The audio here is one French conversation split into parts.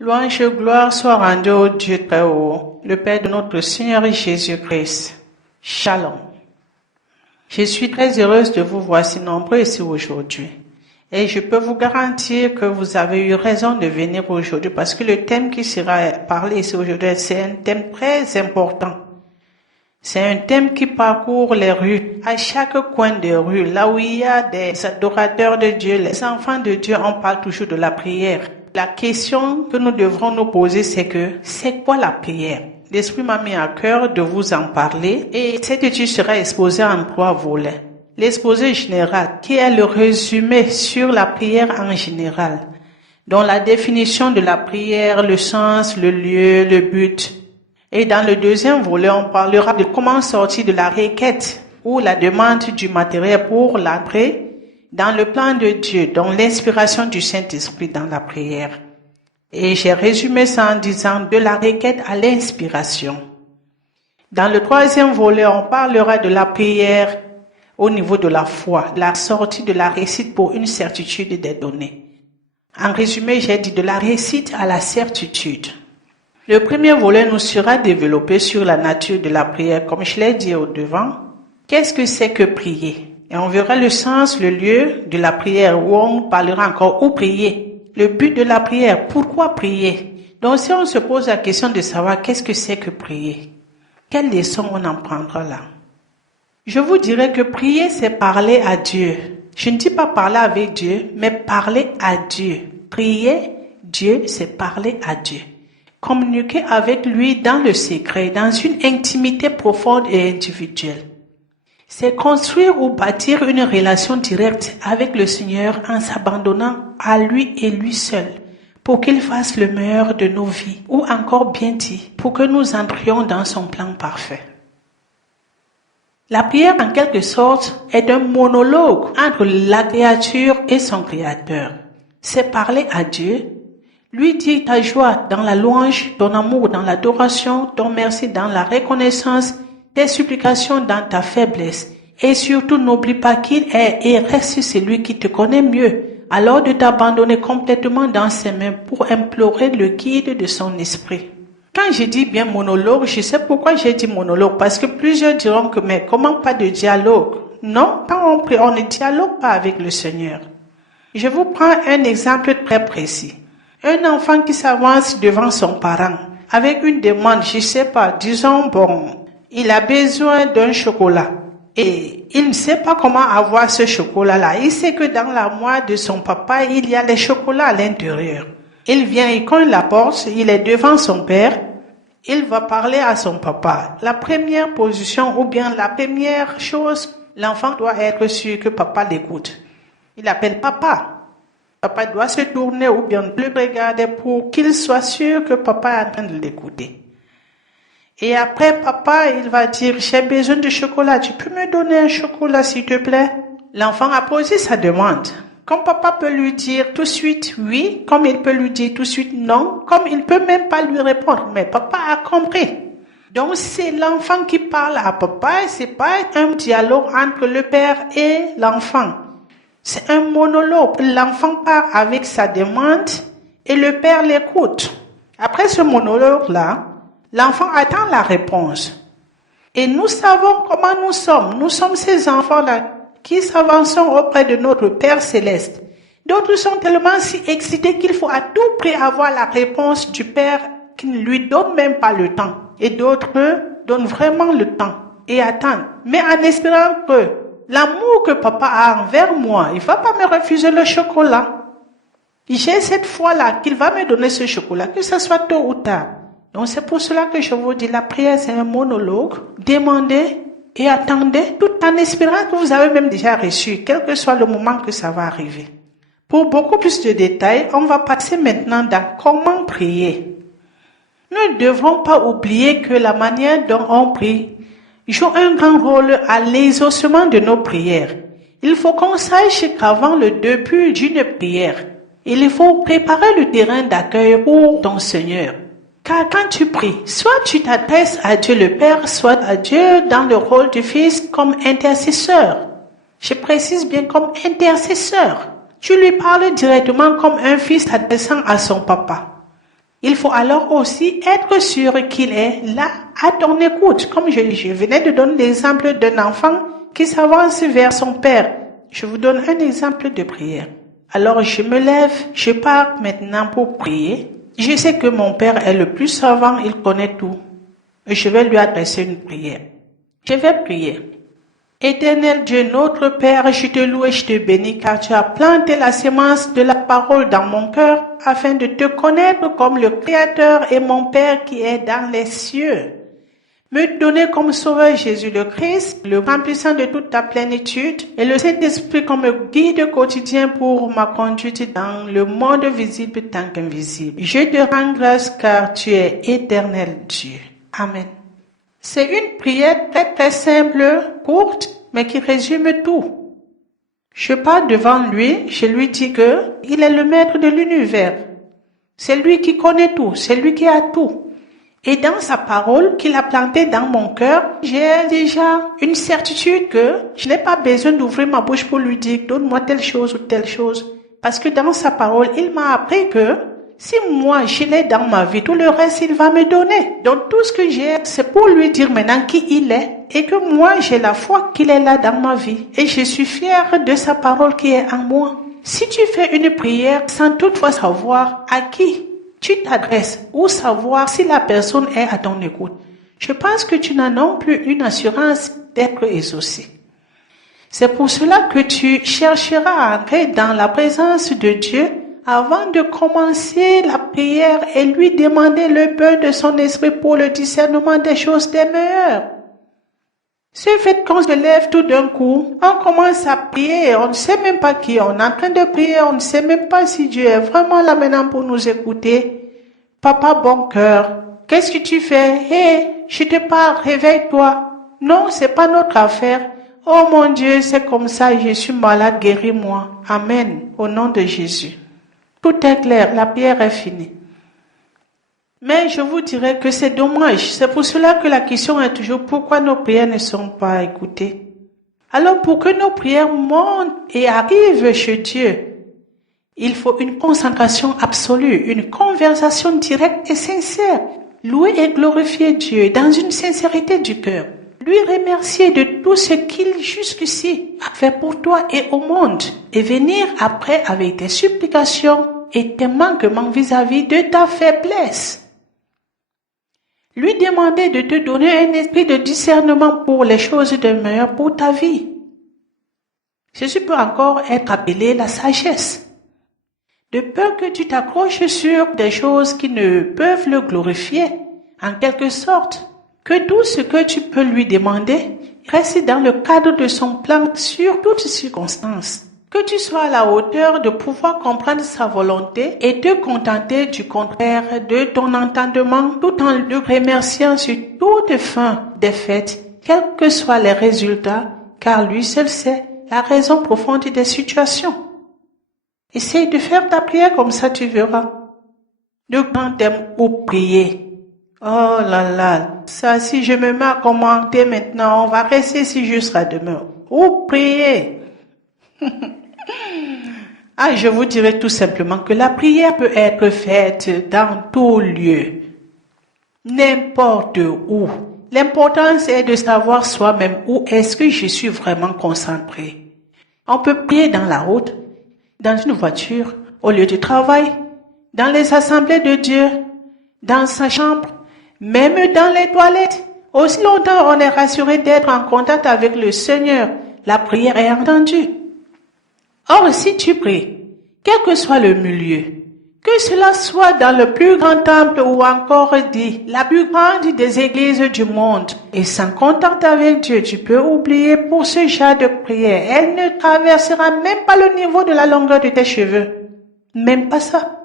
Louange et gloire soient rendues au Dieu très haut, le Père de notre Seigneur Jésus-Christ. Shalom. Je suis très heureuse de vous voir si nombreux ici aujourd'hui. Et je peux vous garantir que vous avez eu raison de venir aujourd'hui parce que le thème qui sera parlé ici aujourd'hui, c'est un thème très important. C'est un thème qui parcourt les rues, à chaque coin de rue, là où il y a des adorateurs de Dieu, les enfants de Dieu, on parle toujours de la prière. La question que nous devrons nous poser, c'est quoi la prière? L'Esprit m'a mis à cœur de vous en parler et cette étude sera exposée en 3 volets. L'exposé général, qui est le résumé sur la prière en général, dont la définition de la prière, le sens, le lieu, le but. Et dans le deuxième volet, on parlera de comment sortir de la requête ou la demande du matériel pour l'entrée dans le plan de Dieu, dont l'inspiration du Saint-Esprit dans la prière. Et j'ai résumé ça en disant de la requête à l'inspiration. Dans le troisième volet, on parlera de la prière au niveau de la foi, la sortie de la réussite pour une certitude des données. En résumé, j'ai dit de la réussite à la certitude. Le premier volet nous sera développé sur la nature de la prière, comme je l'ai dit au devant. Qu'est-ce que c'est que prier? Et on verra le sens, le lieu de la prière, où on parlera encore où prier. Le but de la prière, pourquoi prier? Donc si on se pose la question de savoir qu'est-ce que c'est que prier, quelle leçon on en prendra là? Je vous dirais que prier, c'est parler à Dieu. Je ne dis pas parler avec Dieu, mais parler à Dieu. Prier, Dieu, c'est parler à Dieu. Communiquer avec lui dans le secret, dans une intimité profonde et individuelle. C'est construire ou bâtir une relation directe avec le Seigneur en s'abandonnant à lui et lui seul pour qu'il fasse le meilleur de nos vies, ou encore bien dit, pour que nous entrions dans son plan parfait. La prière, en quelque sorte, est un monologue entre la créature et son Créateur. C'est parler à Dieu, lui dire ta joie dans la louange, ton amour dans l'adoration, ton merci dans la reconnaissance, tes supplications dans ta faiblesse. Et surtout, n'oublie pas qu'il est et reste celui qui te connaît mieux, alors de t'abandonner complètement dans ses mains pour implorer le guide de son esprit. Quand je dis bien monologue, je sais pourquoi j'ai dit monologue, parce que plusieurs diront que mais comment pas de dialogue? Non, quand on prie, on ne dialogue pas avec le Seigneur. Je vous prends un exemple très précis. Un enfant qui s'avance devant son parent avec une demande, je sais pas, disons bon, il a besoin d'un chocolat et il ne sait pas comment avoir ce chocolat-là. Il sait que dans l'armoire de son papa, il y a les chocolats à l'intérieur. Il vient, il cogne la porte, il est devant son père, il va parler à son papa. La première position ou bien la première chose, l'enfant doit être sûr que papa l'écoute. Il appelle papa. Papa doit se tourner ou bien le regarder pour qu'il soit sûr que papa est en train de l'écouter. Et après, papa, il va dire, j'ai besoin de chocolat. Tu peux me donner un chocolat, s'il te plaît? L'enfant a posé sa demande. Comme papa peut lui dire tout de suite oui, comme il peut lui dire tout de suite non, comme il peut même pas lui répondre. Mais papa a compris. Donc, c'est l'enfant qui parle à papa. C'est pas un dialogue entre le père et l'enfant. C'est un monologue. L'enfant part avec sa demande et le père l'écoute. Après ce monologue-là, l'enfant attend la réponse. Et nous savons comment nous sommes. Nous sommes ces enfants-là qui s'avancent auprès de notre Père Céleste. D'autres sont tellement si excités qu'il faut à tout prix avoir la réponse du Père qui ne lui donne même pas le temps. Et d'autres donnent vraiment le temps et attendent. Mais en espérant que l'amour que papa a envers moi, il va pas me refuser le chocolat. J'ai cette foi-là qu'il va me donner ce chocolat, que ce soit tôt ou tard. Donc c'est pour cela que je vous dis, la prière c'est un monologue. Demandez et attendez tout en espérant que vous avez même déjà reçu, quel que soit le moment que ça va arriver. Pour beaucoup plus de détails, on va passer maintenant dans comment prier. Nous ne devrons pas oublier que la manière dont on prie joue un grand rôle à l'exaucement de nos prières. Il faut qu'on sache qu'avant le début d'une prière, il faut préparer le terrain d'accueil pour ton Seigneur. Car quand tu pries, soit tu t'adresses à Dieu le Père, soit à Dieu dans le rôle du Fils comme intercesseur. Je précise bien comme intercesseur. Tu lui parles directement comme un fils s'adressant à son papa. Il faut alors aussi être sûr qu'il est là à ton écoute. Comme je venais de donner l'exemple d'un enfant qui s'avance vers son père. Je vous donne un exemple de prière. Alors je me lève, je pars maintenant pour prier. Je sais que mon père est le plus savant, il connaît tout. Je vais lui adresser une prière. Je vais prier. Éternel Dieu, notre Père, je te loue et je te bénis car tu as planté la semence de la parole dans mon cœur afin de te connaître comme le Créateur et mon Père qui est dans les cieux. Me donner comme Sauveur Jésus le Christ, le remplissant de toute ta plénitude et le Saint-Esprit comme guide quotidien pour ma conduite dans le monde visible tant qu'invisible. Je te rends grâce car tu es éternel Dieu. Amen. C'est une prière très très simple, courte, mais qui résume tout. Je pars devant lui, je lui dis que il est le maître de l'univers. C'est lui qui connaît tout, c'est lui qui a tout. Et dans sa parole qu'il a plantée dans mon cœur, j'ai déjà une certitude que je n'ai pas besoin d'ouvrir ma bouche pour lui dire donne-moi telle chose ou telle chose. Parce que dans sa parole, il m'a appris que si moi je l'ai dans ma vie, tout le reste il va me donner. Donc tout ce que j'ai, c'est pour lui dire maintenant qui il est et que moi j'ai la foi qu'il est là dans ma vie. Et je suis fière de sa parole qui est en moi. Si tu fais une prière sans toutefois savoir à qui tu t'adresses ou savoir si la personne est à ton écoute, je pense que tu n'as non plus une assurance d'être exaucé. C'est pour cela que tu chercheras à entrer dans la présence de Dieu avant de commencer la prière et lui demander le pain de son esprit pour le discernement des choses des meilleures. Ce fait qu'on se lève tout d'un coup, on commence à prier, on ne sait même pas qui on est en train de prier, on ne sait même pas si Dieu est vraiment là maintenant pour nous écouter. Papa bon cœur, qu'est-ce que tu fais? Hé, je te parle, réveille-toi. Non, c'est pas notre affaire. Oh mon Dieu, c'est comme ça, je suis malade, guéris-moi. Amen, au nom de Jésus. Tout est clair, la prière est finie. Mais je vous dirais que c'est dommage. C'est pour cela que la question est toujours pourquoi nos prières ne sont pas écoutées. Alors pour que nos prières montent et arrivent chez Dieu, il faut une concentration absolue, une conversation directe et sincère. Louer et glorifier Dieu dans une sincérité du cœur. Lui remercier de tout ce qu'il jusqu'ici a fait pour toi et au monde. Et venir après avec des supplications et tes manquements vis-à-vis de ta faiblesse. Lui demander de te donner un esprit de discernement pour les choses de meilleur pour ta vie. Ceci peut encore être appelé la sagesse. De peur que tu t'accroches sur des choses qui ne peuvent le glorifier, en quelque sorte, que tout ce que tu peux lui demander reste dans le cadre de son plan sur toutes circonstances. Que tu sois à la hauteur de pouvoir comprendre sa volonté et te contenter du contraire de ton entendement tout en le remerciant sur toute fin des fêtes, quels que soient les résultats, car lui seul sait la raison profonde des situations. Essaye de faire ta prière comme ça, tu verras. De grands thèmes pour prier. Oh là là, ça si je me mets à commenter maintenant, on va rester ici jusqu'à demain. Ou prier. Ah, je vous dirais tout simplement que la prière peut être faite dans tout lieu, n'importe où. L'important est de savoir soi-même où est-ce que je suis vraiment concentré. On peut prier dans la route, dans une voiture, au lieu du travail, dans les assemblées de Dieu, dans sa chambre, même dans les toilettes. Aussi longtemps on est rassuré d'être en contact avec le Seigneur, la prière est entendue. Or, si tu pries, quel que soit le milieu, que cela soit dans le plus grand temple ou encore dit la plus grande des églises du monde, et sans contact avec Dieu, tu peux oublier pour ce genre de prière. Elle ne traversera même pas le niveau de la longueur de tes cheveux. Même pas ça.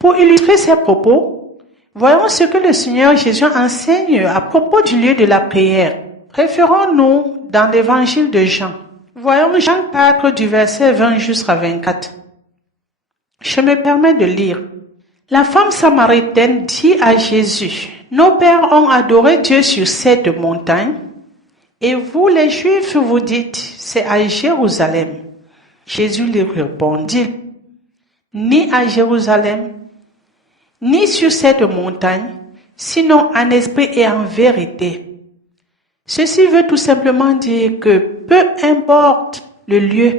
Pour illustrer ces propos, voyons ce que le Seigneur Jésus enseigne à propos du lieu de la prière. Référons-nous dans l'évangile de Jean. Voyons Jean 4 du verset 20 jusqu'à 24. Je me permets de lire. La femme samaritaine dit à Jésus, « Nos pères ont adoré Dieu sur cette montagne, et vous les Juifs vous dites, c'est à Jérusalem. » Jésus lui répondit, « Ni à Jérusalem, ni sur cette montagne, sinon en esprit et en vérité. Ceci veut tout simplement dire que peu importe le lieu,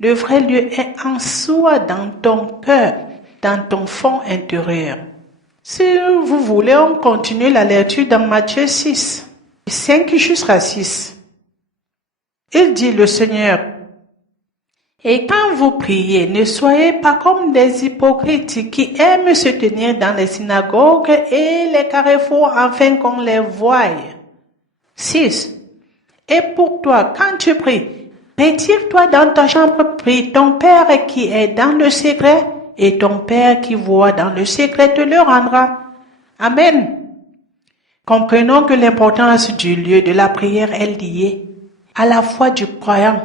le vrai lieu est en soi, dans ton cœur, dans ton fond intérieur. Si vous voulez, on continue la lecture dans Matthieu 6, 5 jusqu'à 6. Il dit le Seigneur, « Et quand vous priez, ne soyez pas comme des hypocrites qui aiment se tenir dans les synagogues et les carrefours afin qu'on les voie. » 6. Et pour toi, quand tu pries, retire-toi dans ta chambre, prie ton Père qui est dans le secret, et ton Père qui voit dans le secret te le rendra. Amen. Comprenons que l'importance du lieu de la prière est liée à la foi du croyant.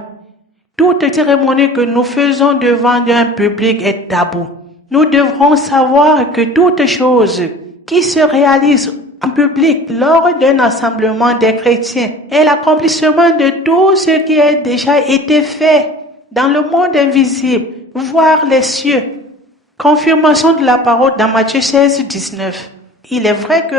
Toute cérémonie que nous faisons devant un public est tabou. Nous devrons savoir que toute chose qui se réalise en public lors d'un assemblement des chrétiens est l'accomplissement de tout ce qui a déjà été fait dans le monde invisible, voire les cieux. Confirmation de la parole dans Matthieu 16, 19. Il est vrai que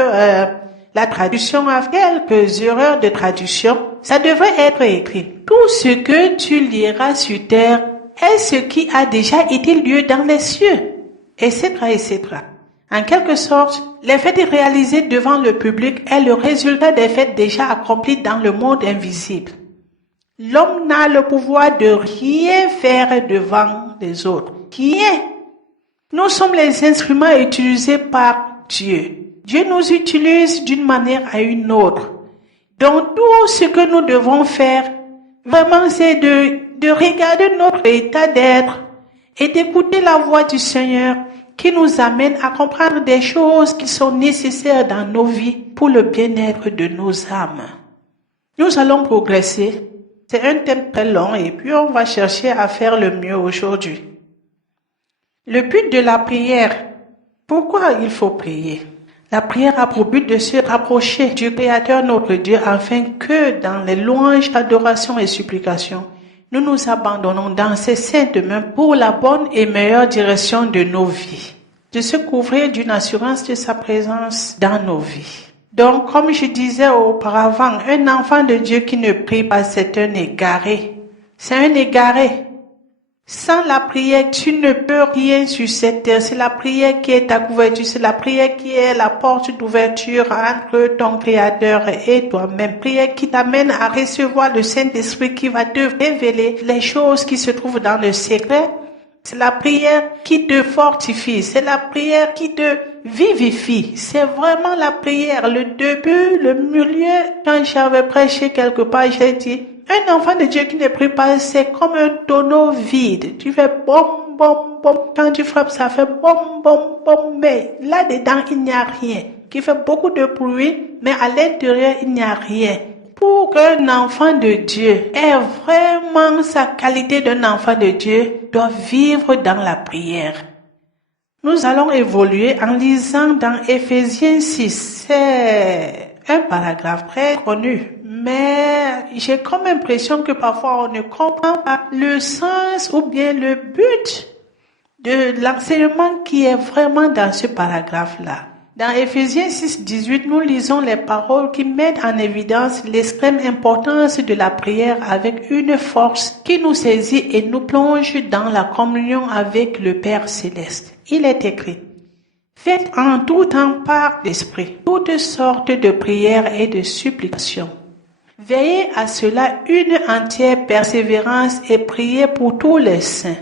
la traduction a quelques erreurs de traduction. Ça devrait être écrit. Tout ce que tu liras sur terre est ce qui a déjà été lieu dans les cieux, etc., etc. En quelque sorte, les faits réalisés devant le public est le résultat des faits déjà accomplis dans le monde invisible. L'homme n'a le pouvoir de rien faire devant les autres. Rien. Nous sommes les instruments utilisés par Dieu. Dieu nous utilise d'une manière à une autre. Donc tout ce que nous devons faire, vraiment, c'est de regarder notre état d'être et d'écouter la voix du Seigneur qui nous amène à comprendre des choses qui sont nécessaires dans nos vies pour le bien-être de nos âmes. Nous allons progresser. C'est un thème très long et puis on va chercher à faire le mieux aujourd'hui. Le but de la prière. Pourquoi il faut prier? La prière a pour but de se rapprocher du Créateur notre Dieu afin que dans les louanges, adorations et supplications, nous nous abandonnons dans ses saintes mains pour la bonne et meilleure direction de nos vies, de se couvrir d'une assurance de sa présence dans nos vies. Donc, comme je disais auparavant, un enfant de Dieu qui ne prie pas, c'est un égaré. C'est un égaré. Sans la prière, tu ne peux rien sur cette terre. C'est la prière qui est ta couverture. C'est la prière qui est la porte d'ouverture entre ton Créateur et toi-même. Prière qui t'amène à recevoir le Saint-Esprit qui va te révéler les choses qui se trouvent dans le secret. C'est la prière qui te fortifie. C'est la prière qui te vivifie. C'est vraiment la prière. Le début, le milieu. Quand j'avais prêché quelque part, j'ai dit, un enfant de Dieu qui ne prie pas, c'est comme un tonneau vide. Tu fais bom, bom, bom. Quand tu frappes, ça fait bom, bom, bom. Mais là-dedans, il n'y a rien. Qui fait beaucoup de bruit, mais à l'intérieur, il n'y a rien. Pour qu'un enfant de Dieu ait vraiment sa qualité d'un enfant de Dieu, doit vivre dans la prière. Nous allons évoluer en lisant dans Éphésiens 6. C'est un paragraphe très connu, mais j'ai comme impression que parfois on ne comprend pas le sens ou bien le but de l'enseignement qui est vraiment dans ce paragraphe-là. Dans Éphésiens 6, 18, nous lisons les paroles qui mettent en évidence l'extrême importance de la prière avec une force qui nous saisit et nous plonge dans la communion avec le Père Céleste. Il est écrit, « Faites en tout temps par l'Esprit toutes sortes de prières et de supplications. Veillez à cela une entière persévérance et priez pour tous les saints.